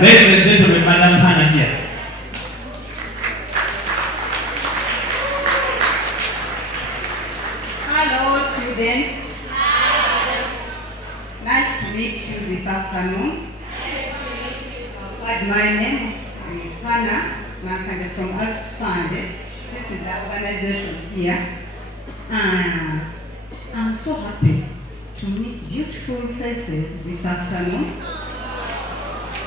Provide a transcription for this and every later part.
Ladies and gentlemen, Madam Hannah here. Hello, students. Hi. Nice to meet you this afternoon. Nice to meet you. My name is Hannah. I'm from Arts Fund. This is the organization here. I'm so happy to meet beautiful faces this afternoon.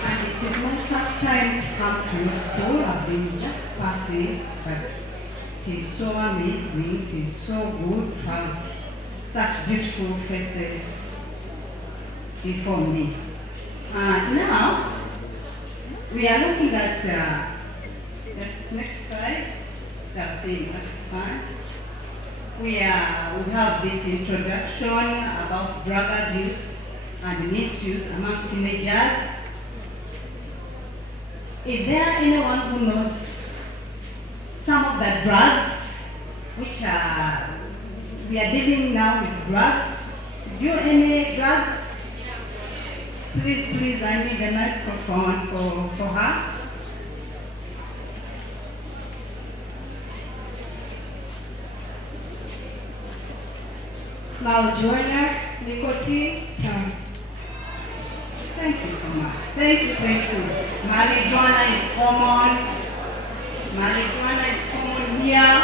And it is my first time to come to your school. I've been just passing, but it is so amazing, it is so good to have such beautiful faces before me. Now, we are looking at, next slide, that's in Arts Fund. We have this introduction about drug abuse and misuse among teenagers. Is there anyone who knows some of the drugs which we are dealing now with drugs? Do you know any drugs? Please, I need a microphone for her. Marijuana, nicotine, tar. Thank you so much. Thank you. Marijuana is common. Marijuana is common here.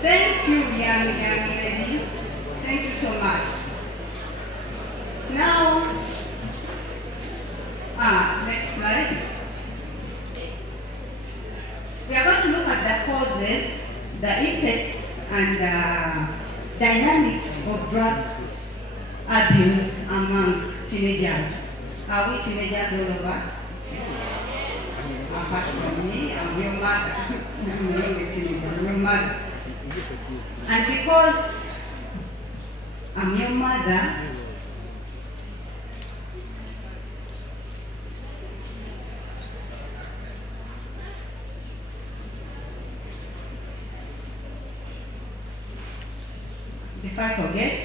Thank you, young lady. Thank you so much. Now, next slide. We are going to look at the causes, the effects, and the dynamics of drug abuse among teenagers. Are we teenagers, all of us? Apart from me, I'm your mother. I'm your mother. And because I'm your mother, if I forget,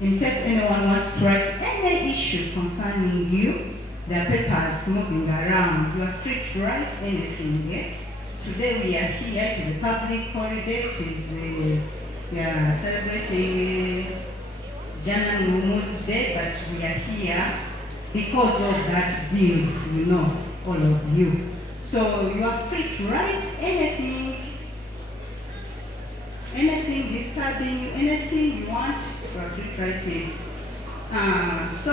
in case anyone wants to write any issue concerning you, there are papers moving around. You are free to write anything. Yeah? Today we are here, it is a public holiday, we are celebrating Jana Mumu's Day, but we are here because of that deal, you know, all of you. So you are free to write anything disturbing you, anything you want, you are free to write it. So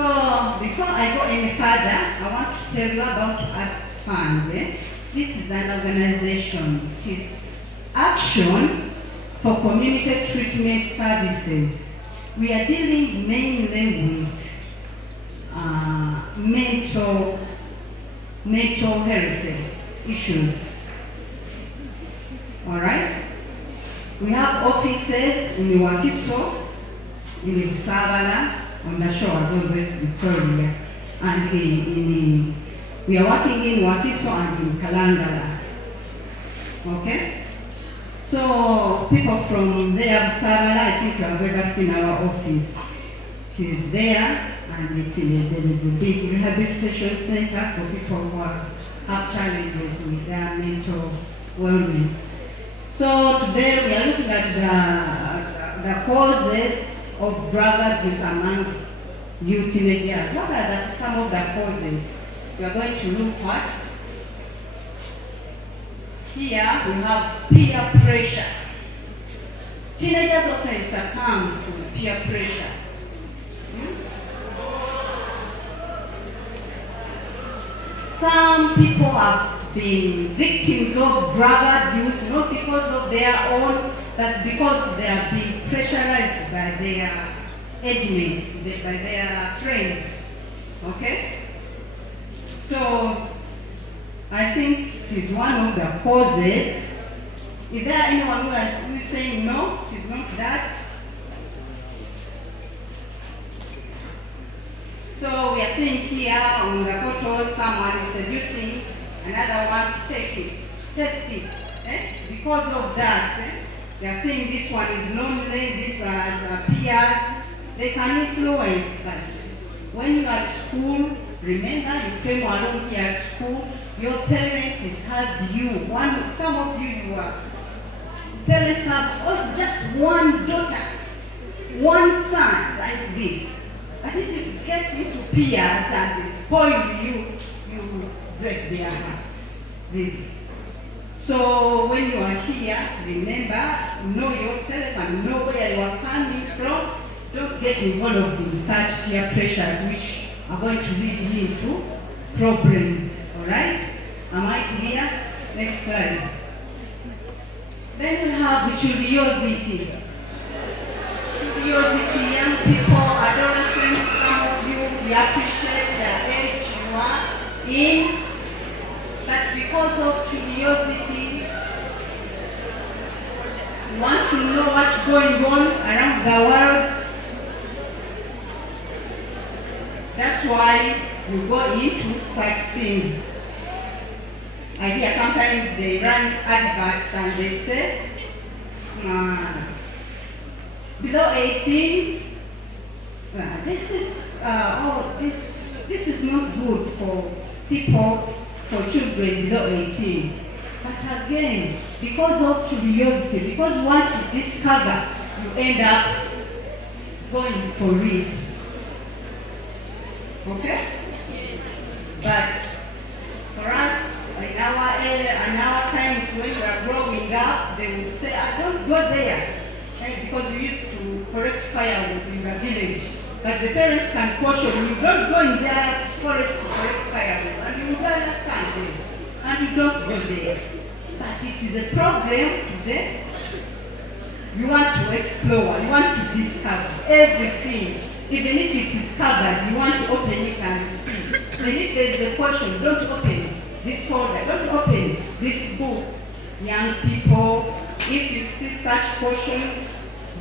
before I go any further, I want to tell you about Arts Fund. This is an organization. It is Action for Community Treatment Services. We are dealing mainly with mental health issues. All right? We have offices in Wakiso, in Busabala, on the shores of Victoria, and we are working in Wakiso and in Kalangala. Okay? So people from there, Busabala, I think you have ever seen our office. It is there, and there is a big rehabilitation center for people who have challenges with their mental wellness. So today we are looking at the causes of drug abuse among youth teenagers. What are some of the causes? We are going to look at. Here we have peer pressure. Teenagers often succumb to peer pressure. Some people have been victims of drug abuse, not because of their own, but because they are being pressurized by their age mates, by their friends. Okay? So, I think it is one of the causes. Is there anyone who is saying no, it is not that? So we are seeing here on the photo, someone is seducing another one to take it, test it. Because of that, we are seeing this one is lonely, this one peers, they can influence, but when you are at school, Remember, you came along here at school, your parents had you. Some of you, your parents have just one daughter, one son like this. But if you get into peers and they spoil you, you break their hearts, really. So when you are here, remember, know yourself and know where you are coming from. Don't get involved in such peer pressures which are going to lead you into problems, all right? Am I clear? Next slide. Then we have curiosity. Curiosity, young people, adolescents, some of you, we appreciate the age you are in, but because of curiosity, you want to know what's going on around the world. That's why you go into such things. I hear sometimes they run adverts and they say, below 18, this is not good for people, for children below 18. But again, because of curiosity, because you want to discover, you end up going for it. Okay? But for us, in our times when we are growing up, they would say, I don't go there. Because we used to collect firewood in the village. But the parents can caution you, don't go in that forest to collect firewood. And you would understand them. And you don't go there. But it is a problem today. You want to explore, you want to discover everything. Even if it is covered, you want to open it and see. And if there is a question, don't open this folder, don't open this book. Young people, if you see such questions,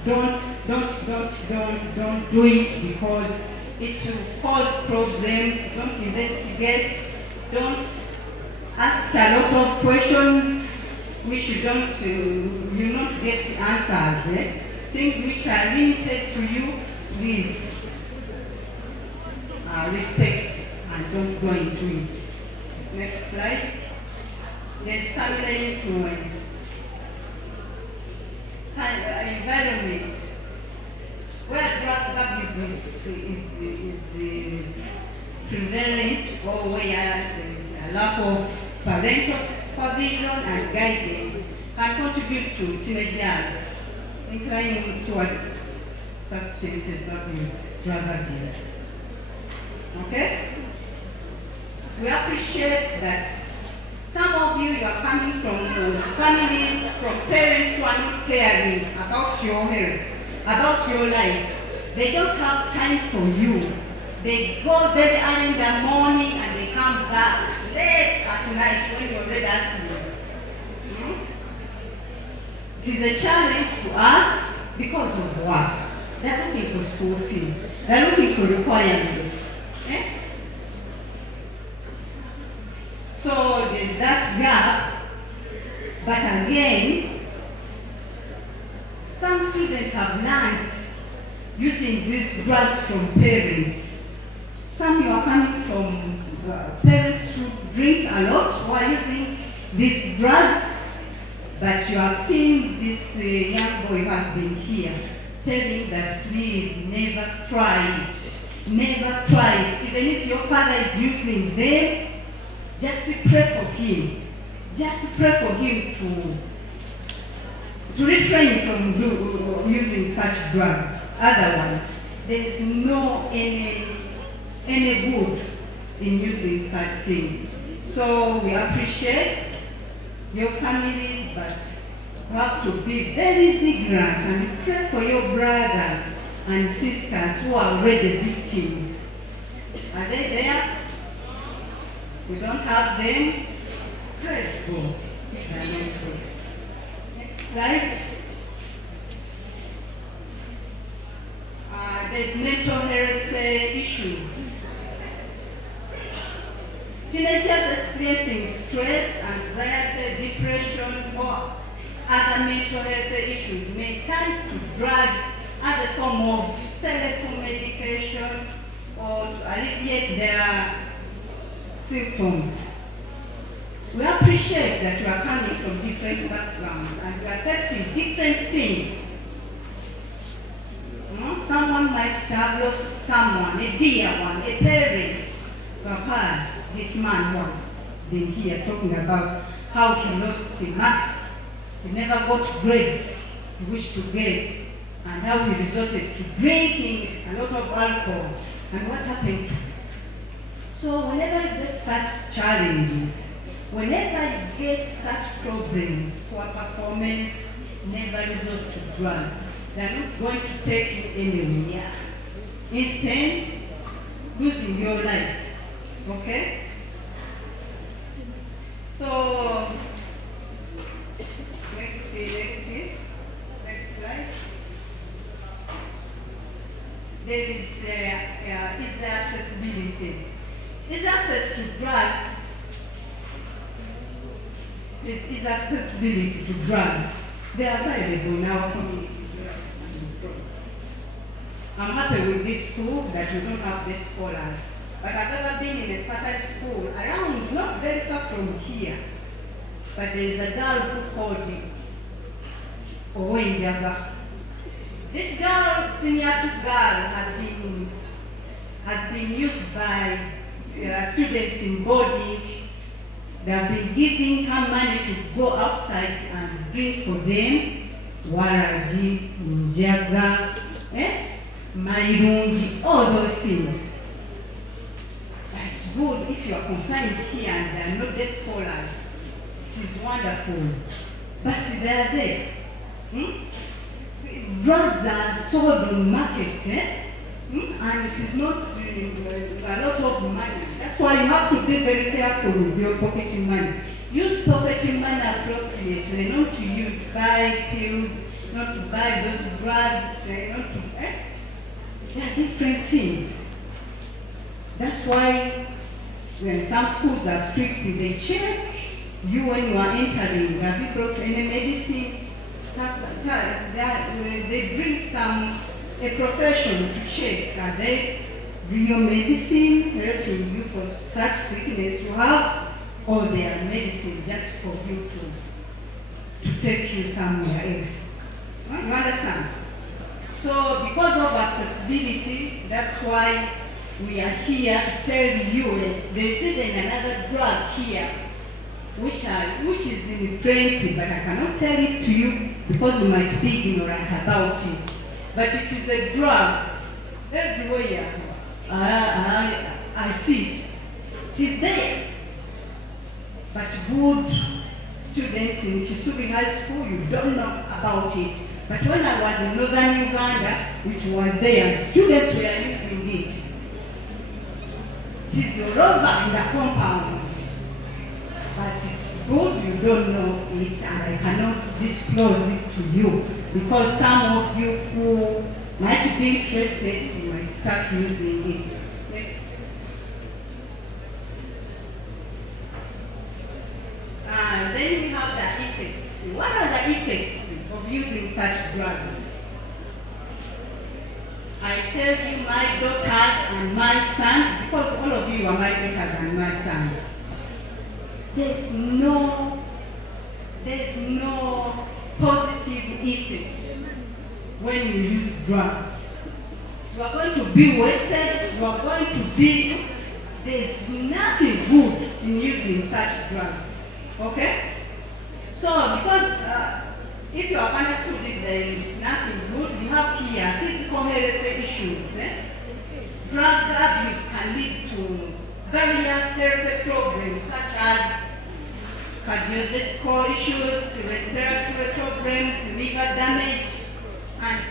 don't do it because it will cause problems. Don't investigate. Don't ask a lot of questions which you not get answers. Things which are limited to you, please respect and don't go into it. Next slide. There's family influence. Environment. Where drug abuse is prevalent or where there is a lack of parental supervision and guidance can contribute to teenagers inclining towards substance abuse, drug abuse. Okay? We appreciate that some of you are coming from families, from parents who are not caring about your health, about your life. They don't have time for you. They go very early in the morning and they come back late at night when you're already asleep. It is a challenge to us because of work. They're looking for school fees. They're looking for requirements. So there's that gap, but again, some students have learned using these drugs from parents. Some you are coming from parents who drink a lot who are using these drugs, but you have seen this young boy who has been here telling that please never try it. Never try it. Even if your father is using them, just pray for him. Just pray for him to refrain from using such drugs. Otherwise, there is no any good in using such things. So we appreciate your families, but you have to be very vigilant and pray for your brothers and sisters who are already victims. Are they there? We don't have them. Praise God. Next slide. There's mental health issues. Teenagers experiencing stress, anxiety, depression, or other mental health issues may turn to drugs as a form of self-medication or to alleviate their symptoms. We appreciate that you are coming from different backgrounds and you are testing different things. Someone might have lost someone, a dear one, a parent. You have heard this man was been here talking about how he lost marks. He never got grades he wished to get, and how he resorted to drinking a lot of alcohol, and what happened to him. So whenever you get such challenges, whenever you get such problems, poor performance, never resort to drugs. They're not going to take you anywhere. Instead, losing your life. Okay? So, next slide. There is the accessibility. Is access to drugs. Is accessibility to drugs. They are available in our community. I'm happy with this school that we don't have these scholars. But I've ever been in a certain school around, not very far from here. But there is a girl who called it Owenjaga. This girl, senior to girl, has been used by students in boarding. They have been giving her money to go outside and drink for them. Waraji, Njaga, Mairunji, all those things. That's good if you are confined here and they are not the scholars. It is wonderful. But they are there. Drugs are sold on market, and it is not a lot of money. That's why you have to be very careful with your pocketing money. Use pocketing money appropriately, not to use buy pills, not to buy those drugs, not to. There are different things. That's why when some schools are strict, they check you when you are entering. Have you brought any medicine? They bring a profession to check. Are they real medicine helping you for such sickness you have, or they are medicine just for you to take you somewhere else? You understand? So because of accessibility, that's why we are here to tell you there is even another drug here which is in plenty, but I cannot tell it to you because you might be ignorant about it. But it is a drug everywhere. I see it. It is there. But good students in Kisubi High School, you don't know about it. But when I was in northern Uganda, it was there. Students were using it. It is all over in the compound. But it's good you don't know it, and I cannot disclose it to you because some of you who might be interested, you might start using it. Next. And then we have the effects. What are the effects of using such drugs? I tell you, my daughters and my sons, because all of you are my daughters and my sons, there's no positive effect when you use drugs. You are going to be wasted, you are going to be, there's nothing good in using such drugs. Okay? So, because if you are understood it, there is nothing good, we have here physical health issues. Drug abuse can lead to various health problems such as cardiovascular issues, respiratory problems, liver damage, and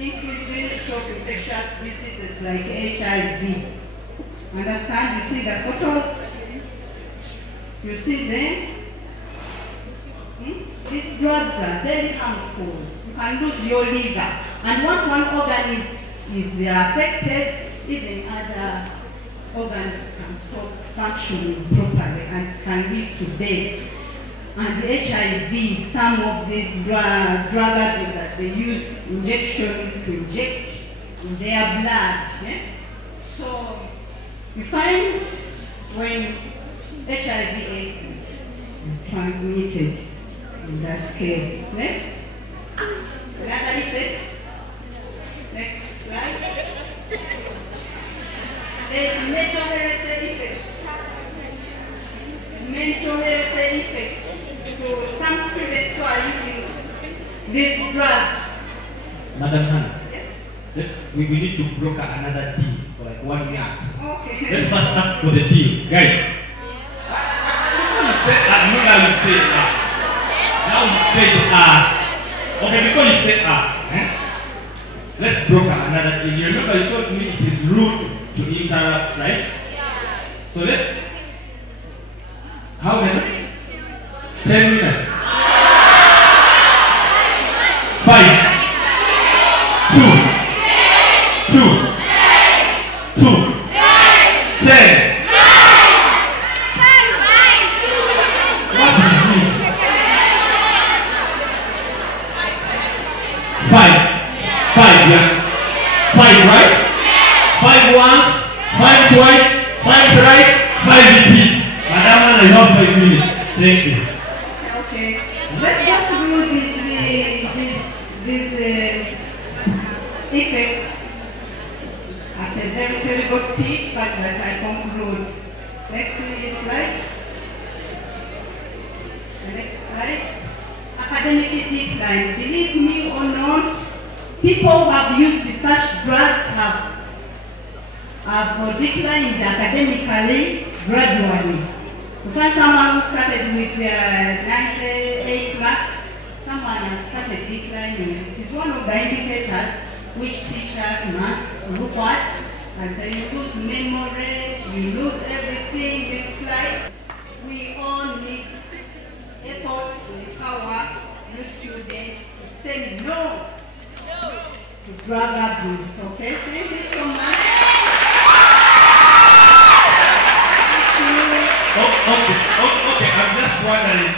increased risk of infectious diseases like HIV. Understand? You see the photos? You see them? These drugs are very harmful. You can lose your liver. And once one organ is affected, even other organs can stop functioning properly and can lead to death. And HIV, some of these drug addicts that they use injections to inject in their blood. Yeah? So you find when HIV/AIDS is transmitted in that case. Next. Another effect. Next slide. There's mental health effects. Mental health effects to some students who are using these drugs. Madam Hannah, Yes. we need to broker another deal for like 1 minute. Okay. Let's first ask for the deal. Guys, before you say you know how you say now you say okay, before you say let's broker another deal. You remember you told me it is rude to interrupt, right? Yeah. So let's, how many? 10 minutes. 5, 2, 10. What is this? 5, yeah. 5, right? 5 once, 5 twice, 5 thrice, 5 it is. Madam Hannah, you have 5 minutes. Thank you. Okay. Let's go through these effects at a very terrible speed such that I conclude. Next slide. The next slide. Academic decline. Believe me or not, people who have used such drugs have declined academically gradually. You find someone who started with 98 marks, someone has started declining. It is one of the indicators which teachers must look at and say you lose memory, you lose everything. This slide. We all need efforts to empower you students to say no to drug abuse. Okay, thank you so much. Okay, I'm just wondering.